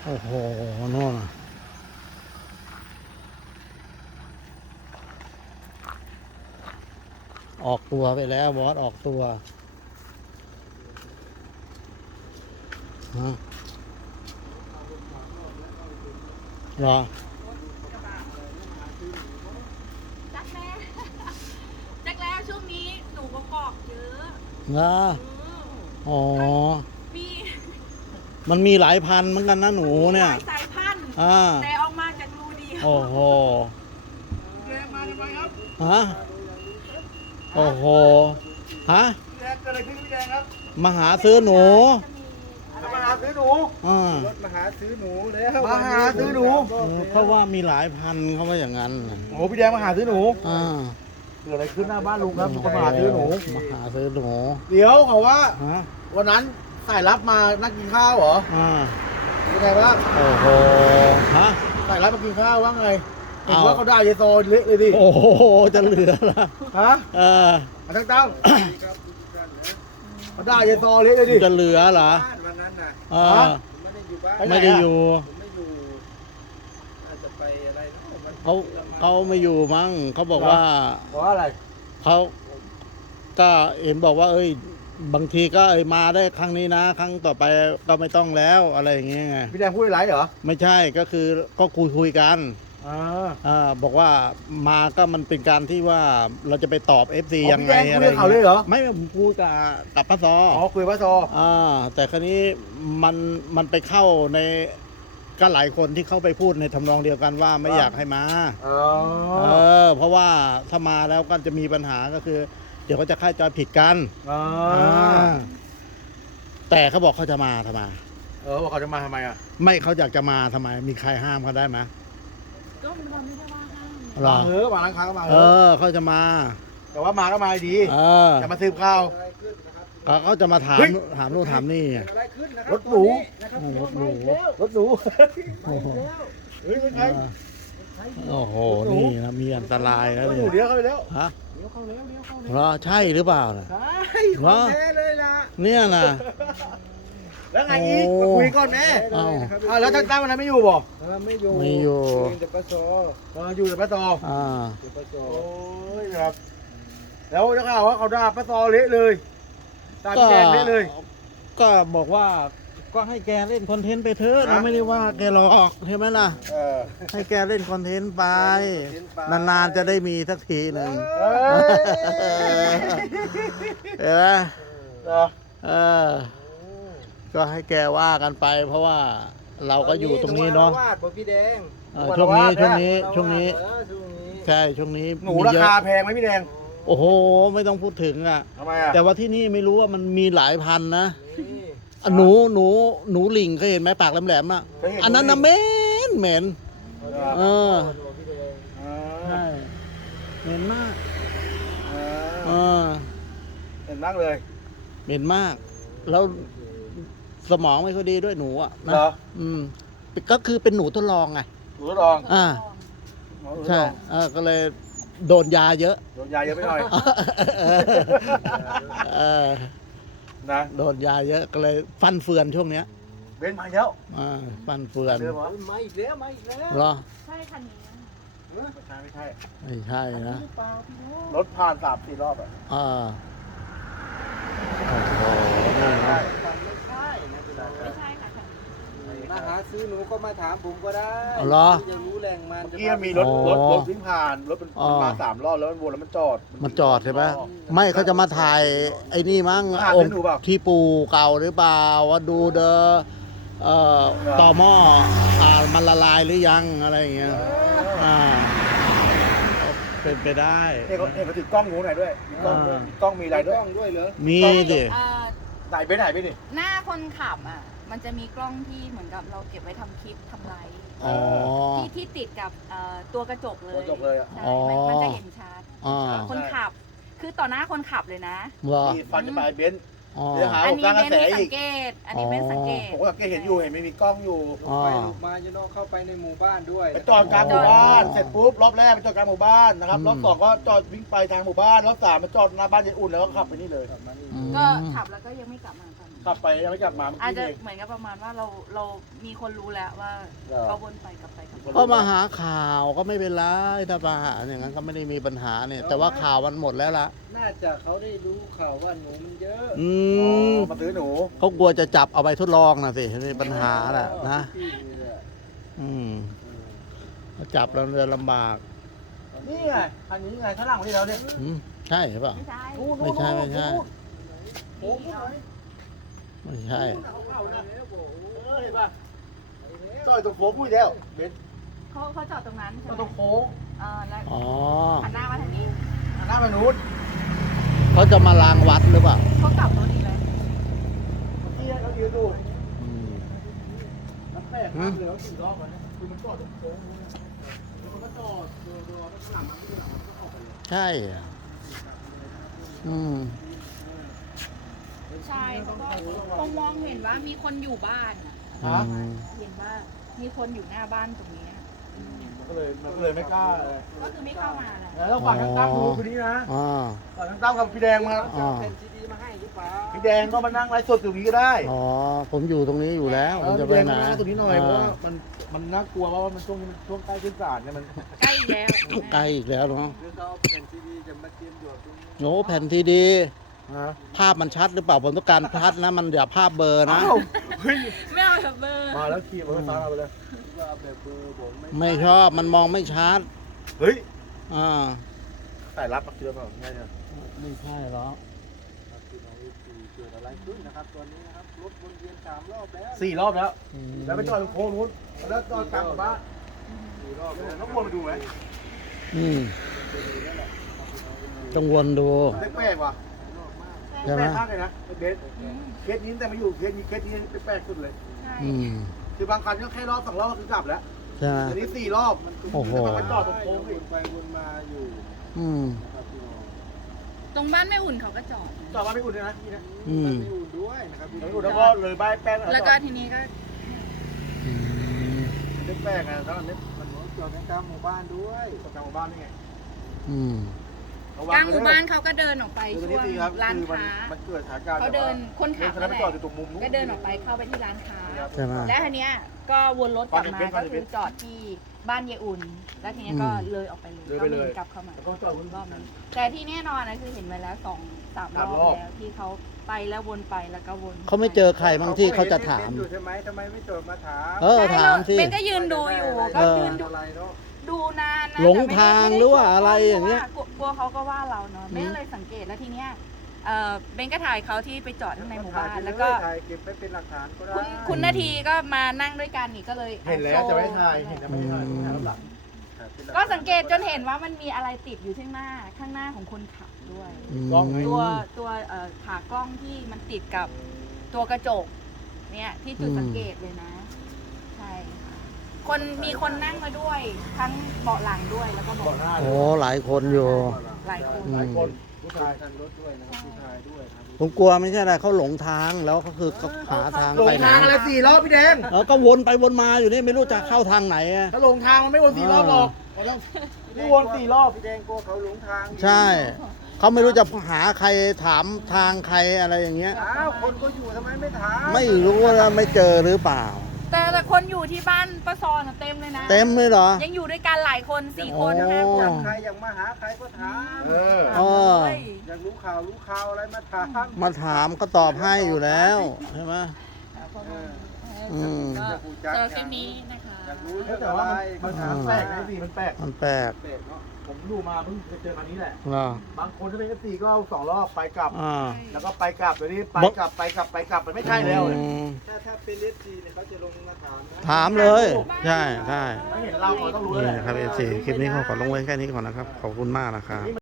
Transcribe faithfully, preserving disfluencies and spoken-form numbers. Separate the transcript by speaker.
Speaker 1: โอ้โหโน่นน่ะออกตัวไปแล้วบอสออกตัวฮะเหรอ
Speaker 2: จักแม่จักแล้วช่วงนี้หนูก็กอกเยอะ
Speaker 1: นะอ๋อ
Speaker 2: มี
Speaker 1: มันมีหลายพันเหมือนกันนะหนูเนี่ย
Speaker 2: หลายสายพันธุ์
Speaker 1: อ่า
Speaker 2: แต่ออกมาจากรูเดียว
Speaker 1: โอ้โหฮะโอ้โหฮะ
Speaker 3: แดงเกิดอะไรขึ้นพี่แดงครับ
Speaker 1: มาหาซื้อหนู
Speaker 3: มาหาซื้อหนู
Speaker 1: อ่าร
Speaker 4: ถมาหาซื้อหนูแล้ว
Speaker 3: มาหาซื้อหนู
Speaker 1: เพราะว่ามีหลายพันเขาว่าอย่างนั้นน่ะ
Speaker 3: โอ้โหพี่แดงมาหาซื้อหนู
Speaker 1: อ่า
Speaker 3: เกิดอะไรขึ้นหน้าบ้านลุงครับมีคนมาหาซื้อหนู
Speaker 1: มาหาซื้อหนู
Speaker 3: เดี๋ยวเขาว่า
Speaker 1: ฮะ
Speaker 3: วันนั้นสายรับมานั่งกินข้าวเหรอ
Speaker 1: อ่า
Speaker 3: เป็นไงบ้าง
Speaker 1: โอ้โหฮะ
Speaker 3: สายรับมากินข้าวว่าไงเห็น
Speaker 1: เอา
Speaker 3: ว่าเขาด่าเยโซเละเลยดิ
Speaker 1: โอ้โหจะเหลือละ
Speaker 3: ฮะ
Speaker 1: เออ
Speaker 3: มาตั้งตั้งเขาด่าเยโซเละเลยดิ
Speaker 1: จะเหลือเหรอ
Speaker 4: บ้านวันนั้นน่ะ
Speaker 1: เอ
Speaker 3: ฮะ
Speaker 1: อ
Speaker 4: ผมไม่ได้อยู่บ้าน
Speaker 3: ไปไหน
Speaker 1: ไม่ได้อยู่
Speaker 4: ผมไม่อยู่น่าจะไปอะไรนะมัน
Speaker 1: เขาเขาไม่อยู่มั้งเขาบอกว่า
Speaker 3: เพราะอะไร
Speaker 1: เขาก็เห็นบอกว่า เอ้ย บางทีก็เอ้ยมาได้ครั้งนี้นะ ครั้งต่อไปก็ไม่ต้องแล้วอะไรอย่างเงี้ยไง
Speaker 3: พี่แดงพูดอะไรเหรอ
Speaker 1: ไม่ใช่ก็คือก็คุยคุยกัน
Speaker 3: อ่า
Speaker 1: อ่าบอกว่ามาก็มันเป็นการที่ว่าเราจะไปตอบ เอฟ ซี
Speaker 3: อ๋อ
Speaker 1: ยัง
Speaker 3: พี่
Speaker 1: ไง
Speaker 3: แดง
Speaker 1: อะ
Speaker 3: พูด
Speaker 1: ไร
Speaker 3: เรื่องเขาเลยเหรอ
Speaker 1: ไม่ผมพูดกับกับป้าซอ
Speaker 3: อ๋อคุยว่าซอ
Speaker 1: อ่าแต่คราวนี้มันมันไปเข้าในก็หลายคนที่เข้าไปพูดในทำนองเดียวกันว่าไม่อยากให้มา
Speaker 3: อ๋อ
Speaker 1: เออเพราะว่าถ้ามาแล้วก็จะมีปัญหาก็คือ เดี๋ยวเขาจะเข้าใจผิดกัน
Speaker 3: อ๋อ
Speaker 1: าแต่เขาบอกเขาจะมาทำไม
Speaker 3: เออว่าเขาจะมาทำไมอ่ะ
Speaker 1: ไม่เขาอยากจะมาทำไม มีใครห้ามเขาได้ไหม
Speaker 2: ก็มันไม่ได้ว่าห้าม
Speaker 1: หรอ
Speaker 3: มาเถอะมาร้านค้าก็มาเถ
Speaker 1: เอ
Speaker 3: อะ
Speaker 1: อเขาจะมา
Speaker 3: แต่ว่ามาก็มาดี
Speaker 1: เออ
Speaker 3: จะมาสืบข่าว
Speaker 4: อะไรขึ้นนะครับ
Speaker 1: เขาเขาจะมาถาม
Speaker 3: เฮ้ย
Speaker 1: ถามนู่นถามนี่
Speaker 4: เกิดอะไรขึ้นนะครั
Speaker 3: รถหรู
Speaker 4: ตอนนี้นะครับ
Speaker 1: รถหรู
Speaker 3: รถหนู
Speaker 1: โอ้โห
Speaker 3: เฮ้ยเป็นไง
Speaker 1: โอ้โหนี่นะมีอันตรายแล้ว
Speaker 3: รถห
Speaker 1: เนี่
Speaker 3: นู
Speaker 1: ย
Speaker 3: เลี้ยวเข้าไปแล้ว
Speaker 1: ฮะ
Speaker 4: เดี๋ยวเข้าแล้วเดี๋ยวเข้า
Speaker 1: เหรอใช่หรือเปล่าน่ะ
Speaker 4: ใช่
Speaker 1: เหรอ
Speaker 4: แท้เลยล่ะ
Speaker 1: เนี่ยนะ
Speaker 3: แล้วไงอีก
Speaker 1: โอ้
Speaker 3: มาคุยก่อนแม่
Speaker 1: เอ้า
Speaker 3: อ้าวแล้วท่านตั้งวันนั้นไม่อยู่บ่
Speaker 4: เออไม่อยู่
Speaker 1: ไม่อยู่
Speaker 4: เพีงแต่ปะโซ
Speaker 3: เอออยู่แต่ป้าตอ
Speaker 1: อ่า
Speaker 4: อยู่ปะโซ
Speaker 3: โอ้ยครับ แล้วเจ้าข่าวว่าเขาด่าป้าตอเละเลยด่าพี่แดงเละเลย
Speaker 1: ก็บอกว่าก็ให้แกเล่นคอนเทนต์ไปเถอะ
Speaker 3: ฮะ
Speaker 1: เราไม่ได้ว่าแกหรอกใช่ไหมล่ะ
Speaker 3: เออ
Speaker 1: ให้แกเล่นคอนเทนต์ไป นานๆจะได้มีสักทีหนึ่ง
Speaker 3: เอ้ย
Speaker 1: เห็นไหม
Speaker 3: เหรอ
Speaker 1: เออ ก็ให้แกว่ากันไป เพราะว่าเราก็อยู่ตรงนี้เนาะ
Speaker 4: วาดบ่พี่แดง
Speaker 1: เออช่วงนี้ช่วงนี้ช่วงนี้
Speaker 4: เออช่วงนี้
Speaker 1: ใช่ช่วงนี้
Speaker 3: หนู
Speaker 1: มี
Speaker 3: รา
Speaker 1: เยอะ
Speaker 3: คาแพงไหมพี่แดง
Speaker 1: โอ้โห ไม่ต้องพูดถึงอ่ะ
Speaker 3: ทำไมอ่ะ
Speaker 1: แต่ว่าที่นี่ไม่รู้ว่ามันมีหลายพันนะ
Speaker 4: นี่
Speaker 1: อ่ะหนูหนูหนูลิงเคยเห็นไหมปากแหลมๆอ่ะ
Speaker 3: เคยเห็
Speaker 1: อันนั้นนะเหม็นเหม็น เออ
Speaker 4: บ่พี่แดง
Speaker 3: อ่า
Speaker 1: ใช่เหม็นมาก
Speaker 3: อ่า
Speaker 1: เออ
Speaker 3: เห็นมากเลย
Speaker 1: เหม็นมาก แล้วสมองไม่ค่อยดีด้วยหนูอ่ะนะ
Speaker 3: เหรอ
Speaker 1: อืมก็คือเป็นหนูทดลองไง
Speaker 3: หนูทดลอง
Speaker 1: อ่า
Speaker 3: หนูทดลอง
Speaker 1: ใช่เออก็เลยโดนยาเยอะ
Speaker 3: โดนยาเยอะไปหน่อย
Speaker 1: เออ
Speaker 3: นะ
Speaker 1: โดนยาเยอะก็เลยฟันเฟือนช่วงเนี้ย
Speaker 3: เบนมาแล้ว
Speaker 1: อ่าฟันเฟือน
Speaker 3: เดิมเหรอ
Speaker 4: มาอีกแล้วมาอีกแล้ว
Speaker 1: เหรอ
Speaker 2: ใช่คันนี้
Speaker 3: ไม่ใช่ไม่ใช่
Speaker 1: ไม่ใช่นะ
Speaker 4: หรือเปล่าพี่น้อง
Speaker 3: รถผ่านสามสี่รอบอ่ะ
Speaker 1: อ่าโอ้โหนี่
Speaker 3: ใช่
Speaker 1: นะ
Speaker 4: ไม่ใช่นะพี่น้อง
Speaker 2: ไม่ใช่ค่ะคันนี้
Speaker 4: มาหาซื้อหนูก็มาถามผมก็ได้
Speaker 1: เอาเหรอ
Speaker 4: จะรู้แหล่งมัน
Speaker 3: เมื่อกี้มีรถ
Speaker 1: อ๋อ
Speaker 3: รถรถวิ่งผ่านรถมัน
Speaker 1: อ๋อ
Speaker 3: มันมาสามรอบแล้วมันวนแล้วมันจอด
Speaker 1: มันจอดใช่ไหมไม่เขาจะมาถ่ายไอ้นี่มั้ง
Speaker 3: ถ่าย
Speaker 1: อ
Speaker 3: ให้
Speaker 1: งค์
Speaker 3: ดูเปล่า
Speaker 1: ที่ปูเก่าหรือเปล่าว่าดูเดอเอ่อต่อหม้ออ่ามันละลายหรือยังอะไรอย่างเงี้ยอ่าเป็นไปได้
Speaker 3: เห็นเขาเห็นเขาถือกล้องอยู่ไหนด้วยมีกล้องด้วย
Speaker 1: อ่ามี
Speaker 3: มีกล้องมีอะไรด้วย
Speaker 4: กล้องด้วยเหรอ
Speaker 1: มีดิ
Speaker 2: เอ่อ
Speaker 3: ถ่ายไปถ่ายไปดิ
Speaker 2: หน้าคนขับอ่ะ มันจะมีกล้องที่เหมือนกับเราเก็บไว้ทำคลิปทำไลฟ์
Speaker 1: อ๋อ
Speaker 2: ที่ที่ติดกับเอ่อตัวกระจกเลย
Speaker 3: ตัวจบเลยอ่ะ
Speaker 2: ใช่
Speaker 1: อ๋อ
Speaker 2: มันมันจะเห็นชัด
Speaker 1: อ่า
Speaker 2: คนขับ คือต่อหน้าคนขับเลยนะ
Speaker 1: เหรอ
Speaker 3: มีฟันจะไปเบนซ์
Speaker 1: อ๋อ
Speaker 3: เดี๋ยวหา
Speaker 2: อัน
Speaker 3: ผม
Speaker 2: นี้
Speaker 3: สร้างก
Speaker 2: เบ
Speaker 3: ระ
Speaker 2: น
Speaker 3: แส
Speaker 2: สั
Speaker 3: อี
Speaker 2: ง
Speaker 3: ก
Speaker 2: เกต อันนี้เป็นสังเกต
Speaker 3: ผมก็สังเกตเห็นอยู่เห็นไม่มีกล้องอยู่
Speaker 1: อ๋อ
Speaker 4: ไปลูกมาจะนอกเข้าไปในหมู่บ้านด้วย
Speaker 3: ไปจอดกลางหมู่บ้านเสร็จปุ๊บรอบแรกไปจอดกลางหมู่บ้านนะครับ
Speaker 1: อืม
Speaker 3: รอบสองก็จอดวิ่งไปทางหมู่บ้านรอบสามมาจอดหน้าบ้านยายอุ่นแล้วก็ขับไปนี่เลย
Speaker 4: กลับมานี่
Speaker 1: อืม
Speaker 2: ก็ขับแล้วก็ยังไม่กลับมาตอนนี้
Speaker 3: ขับไปยังไม่กลับมาเมื่อ
Speaker 2: อาจ
Speaker 3: กี้
Speaker 2: จะ
Speaker 3: เอง
Speaker 2: เหมือนกับประมาณว่าเราเรามีคนรู้แล้วว่า
Speaker 3: เหรอ
Speaker 2: เขาวนไปกลับไปกลับมา
Speaker 1: ก็มาหาข่าวก็ไม่เป็นไรถ้ามาหาอย่างนั้นก็ไม่ได้มีปัญหาเนี่ย แต่ว่าข่าวมันหมดแล้วล่ะ
Speaker 4: น่าจะเขาได้รู้ข่าวว่าหนูมันเยอะ
Speaker 1: อื
Speaker 3: อ๋
Speaker 1: ม
Speaker 3: อมาซื้อหนู
Speaker 1: เขากลัวจะจับเอาไปทดลองนะสิมีปัญหาแหละนะ
Speaker 4: พี่นี่แหละ
Speaker 1: อืมถ้าจับแล้วจะลำบาก
Speaker 3: นี่ไงคันนี้ไงข้างหลังที่เราเนี่ย
Speaker 1: อืมใช่หรือเปล่า
Speaker 2: ไม่ใช่
Speaker 3: นู่น
Speaker 1: ไม่ใช่ไม่ใช่
Speaker 3: โอ้โห
Speaker 1: ไม่ใช่
Speaker 3: เขาเข้านะเออเห็นป่ะซอยตรงโค้งพูดแล้วเบน
Speaker 2: เขาเขาจอดตรงนั้นใช่
Speaker 3: ก็
Speaker 2: ไหม
Speaker 3: ตรงโค้ง
Speaker 2: เออแล้ว
Speaker 1: อ๋อ
Speaker 2: หันหน้ามาทางนี้
Speaker 3: หน้ามานู้น
Speaker 1: เขาจะมาล้างวัดหรือเปล่า
Speaker 2: เขากลับรถอีกแล้ว
Speaker 3: เมื่อกี้เขายืนดู
Speaker 1: อืม
Speaker 3: น้ำแปลกมากเลยเขาสี่รอบแล้วเนี่ยคือมันจอดตรงโค้งนู้นนะแล้วมันก็จอดดูดูแล้วข้างหลังมันข้างหลังมันก็ออกไปเลย
Speaker 1: ใช่อ่ะอืม
Speaker 2: ใช่เขาก็คงมองเห็นว่ามีคนอยู่บ้านอะ
Speaker 1: อืม
Speaker 2: เห็นว่ามีคนอยู่หน้าบ้านตรงนี้อะอืม
Speaker 3: มันก็เลยมันก็เลยไม่กล้าเลย
Speaker 2: ก็คือไม่เข้ามาแหละ
Speaker 3: แล้วฝากทางตั้มดูคนนี้นะ
Speaker 1: อ่า
Speaker 3: ฝากทางตั้มกับพี่แดงมา
Speaker 1: อ่า
Speaker 4: เป็นซีดีมาให้หรือเปล่า
Speaker 3: พี่แดงก็มานั่งไลฟ์สดอยู่ตรงนี้ก็ได้
Speaker 1: อ๋อ ผมอยู่ตรงนี้อยู่แล้ว
Speaker 3: เอ
Speaker 1: ผม
Speaker 3: อ
Speaker 1: จะ
Speaker 3: พี่
Speaker 1: ไป
Speaker 3: แดง
Speaker 1: ไหน
Speaker 3: ก็มานั่งตรงนี้หน่อยเพราะว่ามันมันน่ากลัวเพราะว่ามันช่วงนี้มันช่วงใกล้ขึ้นศาลเนี่ยมัน
Speaker 2: ใกล้อีกแล้ว
Speaker 1: ใกล้อีกแล้วเนาะ
Speaker 4: คือเขาเอาแผ่นซีดีจะมาเตรียมหยดตรงนี้
Speaker 1: โอ้แผ่นที่ดี
Speaker 3: ฮะ
Speaker 1: ภาพมันชัดหรือเปล่าผมต้องการชัดนะ มันอย่าภาพเบลอร์นะ
Speaker 3: อ้าวเฮ้ย
Speaker 2: ไม่เอาแบบเบอร์
Speaker 3: มาแล้วขี่มอเตอร์ไซค์มาไปเลย
Speaker 4: ว่าแบบเบอร์ผมไม่
Speaker 1: ไม่ชอบมันมองไม่ชัด
Speaker 3: เฮ้ย
Speaker 1: อ่า
Speaker 3: สายลับปักเชือกเปล่าไงเนี่ย
Speaker 1: ไม่ใช่หรอก
Speaker 4: ครับพี่น้องที่เกิดอะไรขึ้นนะครับตอนนี้นะครับรถวนเวียนสามรอบแล้ว
Speaker 3: สี่รอบแล้ว
Speaker 1: อืม
Speaker 3: แล้วไปจอดตรงโค้งนู้นแล้วจอดกลางหมู่บ้าน
Speaker 4: สี่รอบแล้ว
Speaker 3: ต้องวนไปดูไหม
Speaker 1: อืมต้องวนดู
Speaker 3: แปลกๆว่ะ
Speaker 1: ใช่ไห
Speaker 3: แป
Speaker 1: ม
Speaker 3: ลกมากเลยนะเบส
Speaker 2: อืม
Speaker 3: เคสนี้แต่มาอยู่เคสนี้เคสนี้แปลกสุดเลย
Speaker 2: ใช่
Speaker 1: อืม
Speaker 3: คือบางคันก็แค่รอบสองรอบก็คือกลับแล้ว
Speaker 1: ใช่ไหม
Speaker 3: อันนี้สี่รอบมัน
Speaker 1: โอ้โห
Speaker 3: แล้วมันไปจอดตรงโค้ง
Speaker 4: ว
Speaker 3: อีก
Speaker 4: นไปวนมาอยู่
Speaker 1: อืม
Speaker 4: นะครับพี่น้อง
Speaker 2: ตรงบ้านแม่อุ่นเขาก็จอด
Speaker 3: จอดมาไม่อุ่นเลยนะพี่นะ
Speaker 1: อืม
Speaker 4: มันไม่อุ่นด้วยนะครับพี่น้
Speaker 3: ไม่
Speaker 4: อง
Speaker 3: อุ่นแล้วก็เลยใบแป้ง
Speaker 2: แล้วก็ทีนี้ก็
Speaker 1: อืม
Speaker 3: แป้งนะแล้วอันนี้
Speaker 4: มันจอดในกลางหมู่บ้านด้วย
Speaker 3: ตรงกลางหมู่บ้านนี่ไง
Speaker 1: อืม
Speaker 3: ระวั
Speaker 2: กลาง
Speaker 3: ง
Speaker 2: หมู่บ้านเขาก็เดินออกไป
Speaker 3: คือตรง
Speaker 2: ช่
Speaker 3: นี้
Speaker 2: วง
Speaker 3: สิครับ
Speaker 2: ร้าน
Speaker 3: คือมัน
Speaker 2: ค้า
Speaker 3: มันเกิดสถานการณ์
Speaker 2: เขาเดินคนขับ
Speaker 3: รถคันนั้นไปจอดอยู่ตรงมุมนู้น
Speaker 2: ก็เดินออกไปเข้าไปที่ร้านค้า
Speaker 1: ใช่ไหม
Speaker 2: และทีเนี้ยก็วนรถกลับมา
Speaker 3: ฟั
Speaker 2: ก็
Speaker 3: งอีก
Speaker 2: คื
Speaker 3: นิ
Speaker 2: อ
Speaker 3: ด
Speaker 2: จอดที่บ้านยายอุ่น แล้วทีเนี้ยก็
Speaker 1: อืม
Speaker 2: เลยออกไปเลย
Speaker 3: เลย
Speaker 2: ก็
Speaker 3: ไป
Speaker 2: เล
Speaker 3: เลย
Speaker 2: ยกลับเข้ามา
Speaker 3: แล้วก็จอดบน
Speaker 2: รอบนี้แต่ที่แน่นอนนะคือเห็นมาแล้วสองสามร
Speaker 3: สาม
Speaker 2: อบ
Speaker 3: รอบ
Speaker 2: แล้วที่เขาไปแล้ววนไปแล้วก็วน
Speaker 1: เขาไม่เจอใครบางที่เขาจะถาม
Speaker 4: อยู่ใช่ไหมทำไมไม่จอดมาถาม
Speaker 1: เออ ถามสิ
Speaker 2: เบนก็ยืนดูอยู่ก็
Speaker 1: เออ
Speaker 2: ยืนดู
Speaker 4: อะไรเนาะ
Speaker 2: ดูนานนะ
Speaker 1: หลง
Speaker 2: แต่ไม่ได้
Speaker 1: ทาง
Speaker 2: ไม่ได้
Speaker 1: หรือว่าอะไรอย่างเงี้ย
Speaker 2: กลัวกลัวเขาก็ว่าเราเนาะ
Speaker 1: อืม
Speaker 2: ไม่เลยสังเกตแล้วทีเนี้ยเออเบนก็ถ่ายเขาที่ไปจอดข้างในหมู่บ้าน
Speaker 4: ถ่ย
Speaker 2: แล้วก็
Speaker 4: ถ่ายเก็บไว้เป็นหลักฐานก็ได้
Speaker 2: คุณคุณนาทีก็มานั่งด้วยกันนี่ก็เลย
Speaker 3: เห็นแล้ว
Speaker 2: อาโซ่
Speaker 3: จะไม่ถ่ายเห็นแต่ไม่ได้ถ่ายถ่ายรอบหลัง
Speaker 4: ถ่ายเป็นหลั
Speaker 2: ก็สังเกตจนเห็นว่ามันมีอะไรติดอยู่ข้างหน้าข้างหน้าของคนขับด้วย
Speaker 1: อืม
Speaker 2: ตัวตัวเอ่อขากล้องที่มันติดกับตัวกระจกเนี่ยที่จุดสังเกตเลยนะ ใช่ค่ะคนมีคนนั่งมาด้วย ทั้งเบาะหลังด้วยแล้วก็เบาะ
Speaker 3: เบาะหน้า
Speaker 1: โอ้หลายคนอยู่
Speaker 2: หลายคน
Speaker 3: หลายคน
Speaker 4: ผู้ชายคันรถด้วยนะครับผู้ชายด้วยนะครับ
Speaker 1: ผมกลัวไม่ใช่อะไรเขาหลงทางแล้วก็คือเขาหาทาง
Speaker 3: หล
Speaker 1: ไป
Speaker 3: ง
Speaker 1: ไหน
Speaker 3: ทางอะไรสี่รอบพี่แดง
Speaker 1: เออก็วนไปวนมาอยู่นี่ไม่รู้จะเข้าทางไหนอะ
Speaker 3: ถ้าหลงทางมันไม่วนสี่รอบหรอกมันต้องนี่วนสี่รอบ
Speaker 4: พี่แดงกลัวเขาหลงทาง
Speaker 1: ใช่ เขาไม่รู้จะหาใครถามทางใครอะไรอย่างเงี้ย
Speaker 4: อ้าวคนก็อยู่ทำไมไม่ถาม
Speaker 1: ไม่รู้ว่าไม่เจอหรือเปล่า
Speaker 2: แต่แต่คนอยู่ที่บ้านป้าซอนอะเต็มเลยนะ
Speaker 1: เต็มเลยเหรอ
Speaker 2: ยังอยู่ด้วยกันหลายคนสี่คน
Speaker 1: โอ้
Speaker 2: ห้าค
Speaker 4: อยาน กใครอยากมาหาใครก็ถาม
Speaker 3: เออ
Speaker 1: อ๋อ
Speaker 2: เลย
Speaker 4: อยากรู้ข่าวรู้ข่าวอะไรมาถาม
Speaker 1: มาถามก็ตอบให้อยู่แล้วใช่ไหม
Speaker 4: เออ
Speaker 1: อืม
Speaker 2: ก็สำหรับคลิปนี้นะคะ
Speaker 4: อยากรู้
Speaker 3: แต่
Speaker 4: เรื่อง
Speaker 3: ว่า
Speaker 4: อะไร
Speaker 3: มัน
Speaker 4: ก็
Speaker 3: มัน
Speaker 4: ถาม
Speaker 3: แปลกนะสี่มันแปลก
Speaker 1: มันแปลก
Speaker 4: แปลกเนาะ
Speaker 3: ผมดูมาเพิ่งเคยเจอคันนี้แหละ
Speaker 1: เหรอบ
Speaker 3: างคนถ้าเป็นสี่ก็เอาสองรอบไปกลับ
Speaker 1: อ่า
Speaker 3: แล้วก็ไปกลับเดี๋ยวนี้ไปกลับไปกลับไปกลับมันไม่ใช่แล้ว
Speaker 1: อืม
Speaker 4: ถ้าถ้าเป็นเลสจีเนี่ยเขาจะลงมาถามนะ
Speaker 1: ถามเลย ใช่ใช่
Speaker 3: ถ้าเห็นเราเขาต้องรู้
Speaker 1: นี่
Speaker 3: แล้วแหละ
Speaker 1: นะครับเอฟซีคลิปนี้ขอขอลงไว้แค่นี้ก่อนนะครับ ขอบคุณมากนะครับ